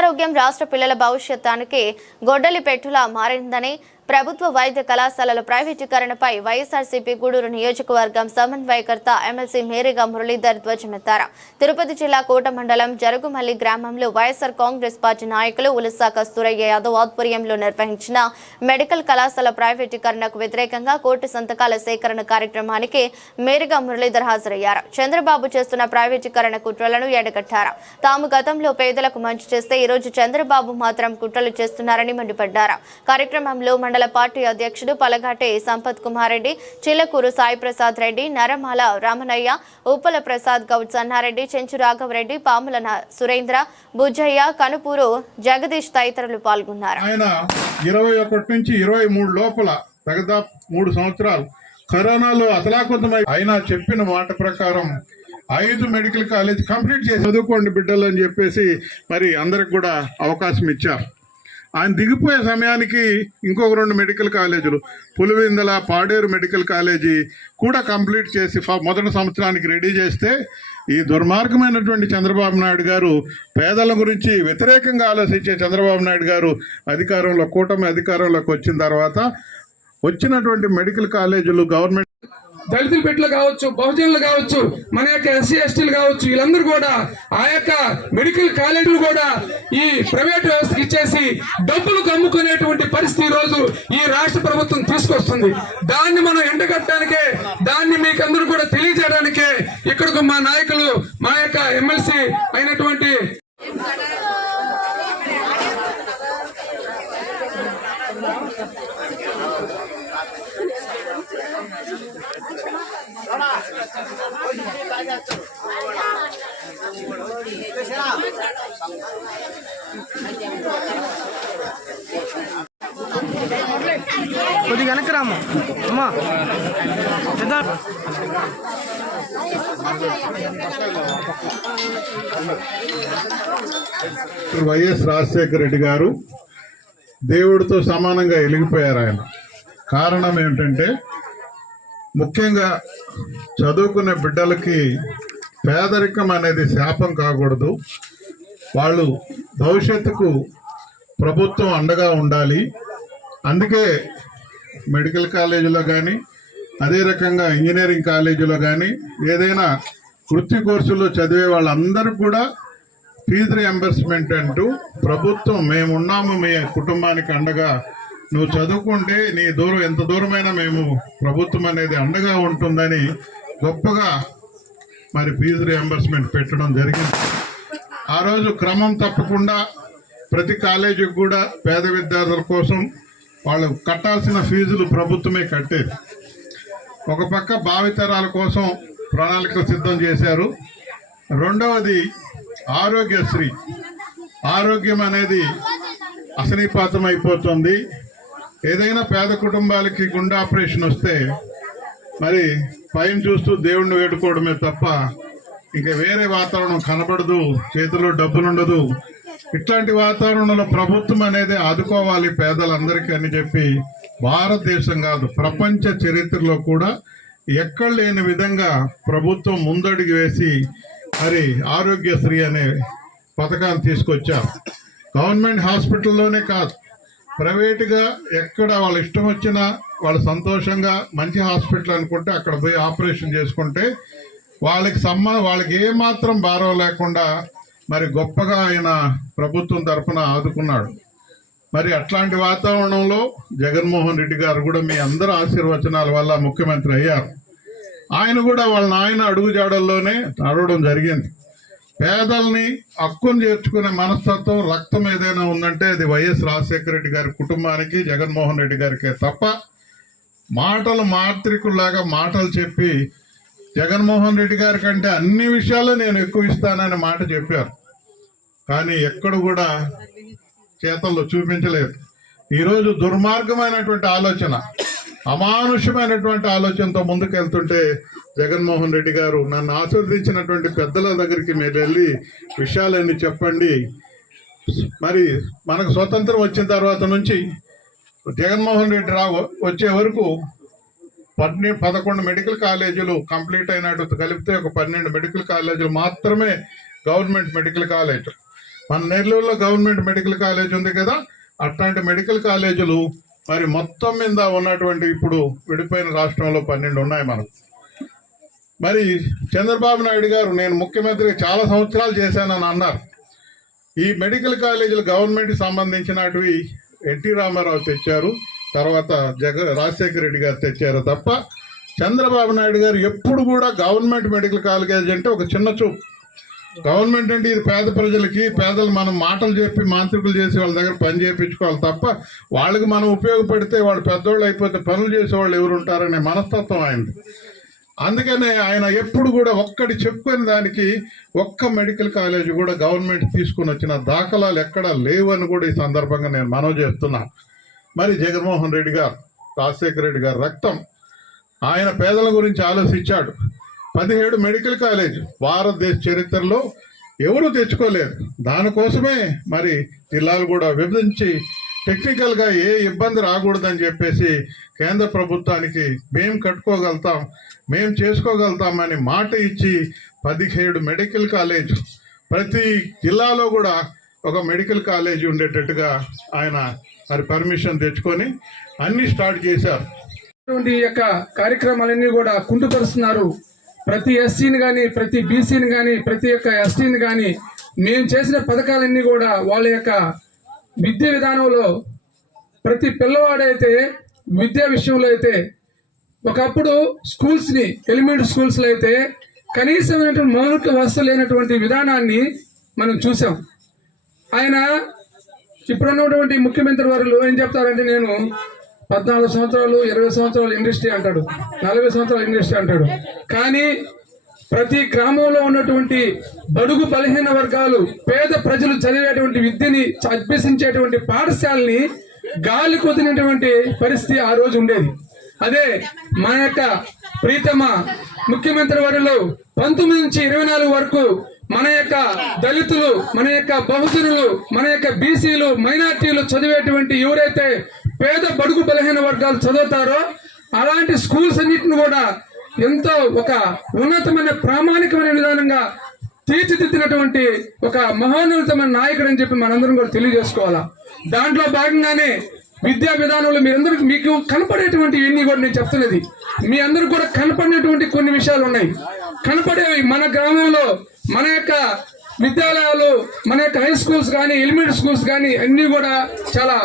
ఆరోగ్యం రాష్ట్ర పిల్లల భవిష్యత్తానికి గొడ్డలి పెట్టులా మారిందని ప్రభుత్వ వైద్య కళాశాలల ప్రైవేటీకరణపై వైఎస్ఆర్సీపీ గూడూరు నియోజకవర్గం సమన్వయకర్త ఎమ్మెల్సీ మేరీగా మురళీధర్ ధ్వజమెత్తారు. తిరుపతి జిల్లా కోట మండలం జరుగుమల్లి గ్రామంలో వైఎస్ఆర్ కాంగ్రెస్ పార్టీ నాయకులు ఉలసా కస్తూరయ్య యాదవ్ ఆధ్వర్యంలో నిర్వహించిన మెడికల్ కళాశాల ప్రైవేటీకరణకు వ్యతిరేకంగా కోర్టు సంతకాల సేకరణ కార్యక్రమానికి మేరీగా మురళీధర్ హాజరయ్యారు. చంద్రబాబు చేస్తున్న ప్రైవేటీకరణ కుట్రలను ఎడగట్టారు. తాము గతంలో పేదలకు మంచి చేస్తే ఈ రోజు చంద్రబాబు మాత్రం కుట్రలు చేస్తున్నారని మండిపడ్డారు. కార్యక్రమంలో మండల పార్టీ అధ్యక్షుడు పలఘాటి సంపత్ కుమార్ రెడ్డి చిల్లకూరు సాయి ప్రసాద్ రెడ్డి నరమాల రామనయ్య ఉప్పల ప్రసాద్ గౌడ్ సన్నారెడ్డి చెంచు రాఘవరెడ్డి పాముల న- సురేంద్ర బుజ్జయ్య కనుపూరు జగదీష్ తదితరులు పాల్గొన్నారు. ఆయన ఇరవై ఒకటి నుంచి ఇరవై మూడు లోపల దాదాపు మూడు సంవత్సరాలు కరోనాలో అతలాకుతమై ఆయన చెప్పిన మాట ప్రకారం ఐదు మెడికల్ కాలేజ్ కంప్లీట్ చేసి చదువుకోండి బిడ్డలు అని చెప్పేసి మరి అందరికి కూడా అవకాశం ఇచ్చారు. ఆయన దిగిపోయే సమయానికి ఇంకొక రెండు మెడికల్ కాలేజీలు పులివిందల పాడేరు మెడికల్ కాలేజీ కూడా కంప్లీట్ చేసి మొదటి సంవత్సరానికి రెడీ చేస్తే ఈ దుర్మార్గమైనటువంటి చంద్రబాబు నాయుడు గారు పేదల గురించి వ్యతిరేకంగా ఆలోచించే చంద్రబాబు నాయుడు గారు అధికారంలో కూటమి అధికారంలోకి వచ్చిన తర్వాత వచ్చినటువంటి మెడికల్ కాలేజీలు గవర్నమెంట్ దళితుల బిడ్డలు కావచ్చు బహుజనులు కావచ్చు మన యొక్క ఎస్సీ ఎస్టీలు కావచ్చు వీళ్ళందరూ కూడా ఆ యొక్క మెడికల్ కాలేజీలు కూడా ఈ ప్రైవేట్ వ్యవస్థకి ఇచ్చేసి డబ్బులు కమ్ముకునేటువంటి పరిస్థితి ఈరోజు రోజు ఈ రాష్ట్ర ప్రభుత్వం తీసుకొస్తుంది. దాన్ని మనం ఎండగట్టడానికే దాన్ని మీకు కూడా తెలియజేయడానికే ఇక్కడకు మా నాయకులు మా యొక్క ఎమ్మెల్సీ అయినటువంటి కొద్దిగా వెనక్కి రాము. అమ్మా. పెద్ద వైఎస్ రాజశేఖర రెడ్డి గారు దేవుడితో సమానంగా వెలిగిపోయారు ఆయన. కారణం ఏమిటంటే ముఖ్యంగా చదువుకునే బిడ్డలకి పేదరికం అనేది శాపం కాకూడదు. వాళ్ళు భవిష్యత్తుకు ప్రభుత్వం అండగా ఉండాలి. అందుకే మెడికల్ కాలేజీలో కానీ అదే రకంగా ఇంజనీరింగ్ కాలేజీలో కానీ ఏదైనా వృత్తి కోర్సుల్లో చదివే వాళ్ళందరూ కూడా ఫీజు రియంబర్స్మెంట్ అంటూ ప్రభుత్వం మేమున్నాము మీ కుటుంబానికి అండగా నువ్వు చదువుకుంటే నీ దూరం ఎంత దూరమైనా మేము ప్రభుత్వం అనేది అండగా ఉంటుందని గొప్పగా మరి ఫీజు రియంబర్స్మెంట్ పెట్టడం జరిగింది. ఆ రోజు క్రమం తప్పకుండా ప్రతి కాలేజీకి కూడా పేద విద్యార్థుల కోసం వాళ్ళు కట్టాల్సిన ఫీజులు ప్రభుత్వమే కట్టేది. ఒక పక్క భావితరాల కోసం ప్రణాళికలు సిద్ధం చేశారు. రెండవది ఆరోగ్యశ్రీ. ఆరోగ్యం అనేది అసనీపాతం అయిపోతుంది. ఏదైనా పేద కుటుంబాలకి గుండె ఆపరేషన్ వస్తే మరి పైన చూస్తూ దేవుణ్ణి వేడుకోవడమే తప్ప ఇంకా వేరే వాతావరణం కనబడదు చేతిలో డబ్బులుండదు. ఇట్లాంటి వాతావరణంలో ప్రభుత్వం అనేది ఆదుకోవాలి పేదలందరికీ అని చెప్పి భారతదేశం కాదు ప్రపంచ చరిత్రలో కూడా ఎక్కడ లేని విధంగా ప్రభుత్వం ముందడుగు వేసి మరి ఆరోగ్యశ్రీ అనే పథకాన్ని తీసుకొచ్చారు. గవర్నమెంట్ హాస్పిటల్లోనే కాదు ప్రైవేటుగా ఎక్కడ వాళ్ళ ఇష్టం వచ్చినా వాళ్ళు సంతోషంగా మంచి హాస్పిటల్ అనుకుంటే అక్కడ పోయి ఆపరేషన్ చేసుకుంటే వాళ్ళకి సమ్మ వాళ్ళకి ఏమాత్రం భారం లేకుండా మరి గొప్పగా ఆయన ప్రభుత్వం తరఫున ఆదుకున్నాడు. మరి అట్లాంటి వాతావరణంలో జగన్మోహన్ రెడ్డి గారు కూడా మీ అందరి ఆశీర్వచనాల వల్ల ముఖ్యమంత్రి అయ్యారు. ఆయన కూడా వాళ్ళ నాయన అడుగుజాడల్లోనే నడవడం జరిగింది. పేదల్ని హక్కును చేర్చుకునే మనస్తత్వం రక్తం ఏదైనా ఉందంటే అది వైఎస్ రాజశేఖర రెడ్డి గారి కుటుంబానికి జగన్మోహన్ రెడ్డి గారికే తప్ప మాటలు మాత్రికుల్లాగా మాటలు చెప్పి జగన్మోహన్ రెడ్డి గారి కంటే అన్ని విషయాల్లో నేను ఎక్కువ ఇస్తానని మాట చెప్పారు. కానీ ఎక్కడ కూడా చేతల్లో చూపించలేదు. ఈరోజు దుర్మార్గమైనటువంటి ఆలోచన అమానుషమైనటువంటి ఆలోచనతో ముందుకెళ్తుంటే జగన్మోహన్ రెడ్డి గారు నన్ను ఆశీర్వదించినటువంటి పెద్దల దగ్గరికి మీరు వెళ్ళి విషయాలన్నీ చెప్పండి. మరి మనకు స్వతంత్రం వచ్చిన తర్వాత నుంచి జగన్మోహన్ రెడ్డి రా వచ్చే వరకు పన్నె పదకొండు మెడికల్ కాలేజీలు కంప్లీట్ అయినట్టు కలిపితే ఒక పన్నెండు మెడికల్ కాలేజీలు మాత్రమే గవర్నమెంట్ మెడికల్ కాలేజ్. మన నెల్లూరులో గవర్నమెంట్ మెడికల్ కాలేజ్ ఉంది కదా అట్లాంటి మెడికల్ కాలేజీలు మరి మొత్తం మీద ఉన్నటువంటి ఇప్పుడు విడిపోయిన రాష్ట్రంలో పన్నెండు ఉన్నాయి మనకు. మరి చంద్రబాబు నాయుడు గారు నేను ముఖ్యమంత్రి చాలా సంవత్సరాలు చేశానని అన్నారు. ఈ మెడికల్ కాలేజీలు గవర్నమెంట్కి సంబంధించినటివి ఎన్టీ రామారావు తెచ్చారు. తర్వాత జగ రాజశేఖర రెడ్డి గారు తెచ్చారు తప్ప చంద్రబాబు నాయుడు గారు ఎప్పుడు కూడా గవర్నమెంట్ మెడికల్ కాలేజ్ అంటే ఒక చిన్న చూపు. గవర్నమెంట్ అంటే ఇది పేద ప్రజలకి పేదలు మనం మాటలు చెప్పి మాంత్రికులు చేసి వాళ్ళ దగ్గర పని చేయించుకోవాలి తప్ప వాళ్ళకి మనం ఉపయోగపడితే వాళ్ళు పెద్దోళ్ళు అయిపోతే పనులు చేసేవాళ్ళు ఎవరు ఉంటారనే మనస్తత్వం ఆయనది. అందుకనే ఆయన ఎప్పుడు కూడా ఒక్కటి చెప్పుకునే దానికి ఒక్క మెడికల్ కాలేజ్ కూడా గవర్నమెంట్ తీసుకుని వచ్చిన దాఖలాలు ఎక్కడా లేవని కూడా ఈ సందర్భంగా నేను మనవి చేస్తున్నా. మరి జగన్మోహన్ రెడ్డి గారు రాజశేఖర రెడ్డి గారు రక్తం ఆయన పేదల గురించి ఆలోచించాడు. పదిహేడు మెడికల్ కాలేజ్ భారతదేశ చరిత్రలో ఎవరూ తెచ్చుకోలేదు. దానికోసమే మరి జిల్లాలు కూడా విభజించి టెక్నికల్గా ఏ ఇబ్బంది రాకూడదని చెప్పేసి కేంద్ర ప్రభుత్వానికి మేము కట్టుకోగలుగుతాం మేము చేసుకోగలుగుతామని మాట ఇచ్చి పదిహేడు మెడికల్ కాలేజ్ ప్రతి జిల్లాలో కూడా ఒక మెడికల్ కాలేజ్ ఉండేటట్టుగా ఆయన మరి పర్మిషన్ తెచ్చుకొని అన్ని స్టార్ట్ చేశారు. ఇటువంటి యొక్క కార్యక్రమాలన్నీ కూడా కుంటుపరుస్తున్నారు. ప్రతి ఎస్సీని కానీ ప్రతి బీసీని కానీ ప్రతి ఒక్క ఎస్టీని కానీ మేము చేసిన పథకాలన్నీ కూడా వాళ్ళ యొక్క విద్య విధానంలో ప్రతి పిల్లవాడైతే విద్యా విషయంలో అయితే ఒకప్పుడు స్కూల్స్ని ఎలిమెంటరీ స్కూల్స్లో అయితే కనీసమైనటువంటి మౌలిక వసతులు లేనటువంటి విధానాన్ని మనం చూసాం ఆయన ఇప్పుడున్నటువంటి ముఖ్యమంత్రి వారు ఏం చెప్తారంటే నేను పద్నాలుగు సంవత్సరాలు ఇరవై సంవత్సరాలు ఇండస్ట్రీ అంటాడు నలభై సంవత్సరాలు ఇండస్ట్రీ అంటాడు. కానీ ప్రతి గ్రామంలో ఉన్నటువంటి బడుగు బలహీన వర్గాలు పేద ప్రజలు చదివేటువంటి విద్యని అభ్యసించేటువంటి పాఠశాలని గాలి కొదినటువంటి పరిస్థితి ఆ రోజు ఉండేది. అదే మన యొక్క ప్రీతమ ముఖ్యమంత్రి వారిలో పంతొమ్మిది నుంచి ఇరవై నాలుగు వరకు మన యొక్క దళితులు మన యొక్క బహుజనులు మన యొక్క బీసీలు మైనార్టీలు చదివేటువంటి ఎవరైతే పేద బడుగు బలహీన వర్గాలు చదువుతారో అలాంటి స్కూల్స్ అన్నింటిని కూడా ఎంతో ఒక ఉన్నతమైన ప్రామాణికమైన విధానంగా తీర్చిదిద్దినటువంటి ఒక మహోన్నతమైన నాయకుడు అని చెప్పి మనందరం కూడా తెలియజేసుకోవాలా? దాంట్లో భాగంగానే విద్యా విధానంలో మీరందరూ మీకు కనపడేటువంటి ఇవన్నీ కూడా నేను చెప్తున్నది. మీ అందరూ కూడా కనపడినటువంటి కొన్ని విషయాలు ఉన్నాయి. కనపడేవి మన గ్రామంలో మన యొక్క విద్యాలయాలు మన యొక్క హై స్కూల్స్ కానీ ఎలిమెంటరీ స్కూల్స్ కానీ అన్నీ కూడా చాలా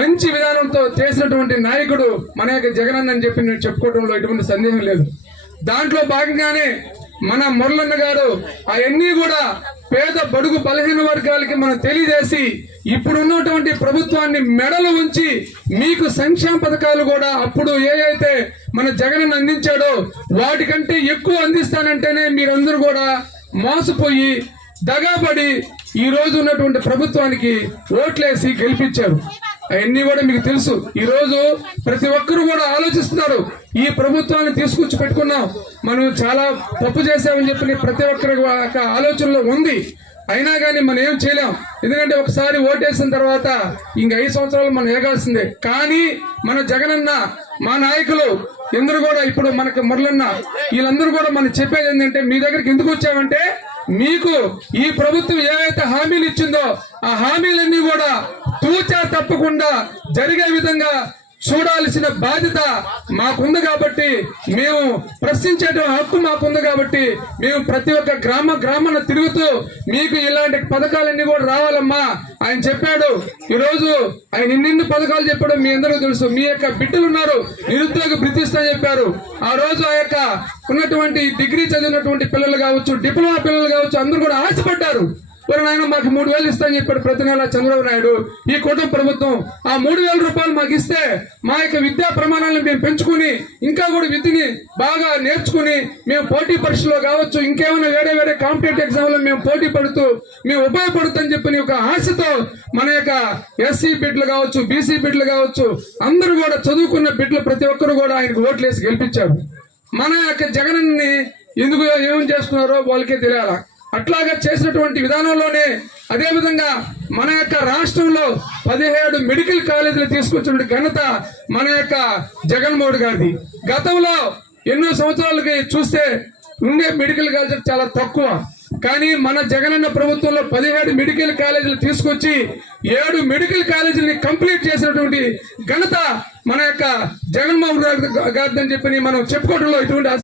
మంచి విధానంతో చేసినటువంటి నాయకుడు మన యొక్క జగన్ అని చెప్పి నేను చెప్పుకోవడంలో ఎటువంటి సందేహం లేదు. దాంట్లో భాగంగానే మన మురళన్న గారు అవన్నీ కూడా పేద బడుగు బలహీన వర్గాలకి మనం తెలియజేసి ఇప్పుడున్నటువంటి ప్రభుత్వాన్ని మెడలు ఉంచి మీకు సంక్షేమ పథకాలు కూడా అప్పుడు ఏదైతే మన జగన్ అందించాడో వాటికంటే ఎక్కువ అందిస్తానంటేనే మీరందరూ కూడా మోసపోయి దగాబడి ఈ రోజు ఉన్నటువంటి ప్రభుత్వానికి ఓట్లేసి గెలిపించారు. అవన్నీ కూడా మీకు తెలుసు. ఈ రోజు ప్రతి ఒక్కరు కూడా ఆలోచిస్తున్నారు. ఈ ప్రభుత్వాన్ని తీసుకొచ్చి పెట్టుకున్నాం. మనం చాలా తప్పు చేశామని చెప్పి ప్రతి ఒక్కరి ఆలోచనలో ఉంది. అయినా కానీ మనం ఏం చేయలేం. ఎందుకంటే ఒకసారి ఓటేసిన తర్వాత ఇంక ఐదు సంవత్సరాలు మనం ఏగాల్సిందే కానీ మన జగనన్న మా నాయకులు ఎందరు కూడా ఇప్పుడు మనకి మురళన్న వీళ్ళందరూ కూడా మనం చెప్పేది ఏంటంటే మీ దగ్గరికి ఎందుకు వచ్చామంటే మీకు ఈ ప్రభుత్వం ఏవైతే హామీలు ఇచ్చిందో ఆ హామీలన్నీ కూడా తూచా తప్పకుండా జరిగే విధంగా చూడాల్సిన బాధ్యత మాకుంది కాబట్టి మేము ప్రశ్నించేట హక్కు మాకుంది కాబట్టి మేము ప్రతి ఒక్క గ్రామ గ్రామాన తిరుగుతూ మీకు ఇలాంటి పథకాలన్నీ కూడా రావాలమ్మా ఆయన చెప్పాడు. ఈరోజు ఆయన ఇన్నిన్ని పథకాలు చెప్పాడు మీ అందరూ తెలుసు. మీ యొక్క బిడ్డలు ఉన్నారు నిరుద్యోగ బ్రితిస్తా చెప్పారు. ఆ రోజు ఆ యొక్క ఉన్నటువంటి డిగ్రీ చదివినటువంటి పిల్లలు కావచ్చు డిప్లొమా పిల్లలు కావచ్చు అందరూ కూడా ఆశపడ్డారు. మరి నాయన మాకు మూడు వేలు ఇస్తానని చెప్పాడు ప్రతి నెల చంద్రబాబు నాయుడు. ఈ కూటమి ప్రభుత్వం ఆ మూడు వేల రూపాయలు మాకు ఇస్తే మా యొక్క విద్యా ప్రమాణాలను మేము పెంచుకుని ఇంకా కూడా విద్యని బాగా నేర్చుకుని మేము పోటీ పరీక్షలో కావచ్చు ఇంకేమైనా వేరే వేరే కాంపిటేటివ్ ఎగ్జామ్లో మేము పోటీ పడుతూ మేము ఉపయోగపడుతుందని చెప్పిన ఒక ఆశతో మన యొక్క ఎస్సీ బిడ్లు కావచ్చు బీసీ బిడ్లు కావచ్చు అందరూ కూడా చదువుకున్న బిడ్లు ప్రతి ఒక్కరు కూడా ఆయనకు ఓట్లేసి గెలిపించారు. మన యొక్క జగన్ని ఎందుకు ఏం చేస్తున్నారో వాళ్ళకే తెలియాలా? అట్లాగా చేసినటువంటి విధానంలోనే అదేవిధంగా మన యొక్క రాష్ట్రంలో పదిహేడు మెడికల్ కాలేజీలు తీసుకొచ్చిన ఘనత మన యొక్క జగన్మోహన్ గారిది. గతంలో ఎన్నో సంవత్సరాలకి చూస్తే ఉండే మెడికల్ కాలేజీ చాలా తక్కువ. కానీ మన జగనన్న ప్రభుత్వంలో పదిహేడు మెడికల్ కాలేజీలు తీసుకొచ్చి ఏడు మెడికల్ కాలేజీలని కంప్లీట్ చేసినటువంటి ఘనత మన యొక్క జగన్మోహన్ గారి గారిదని చెప్పి మనం చెప్పుకోవడంలో ఇటువంటి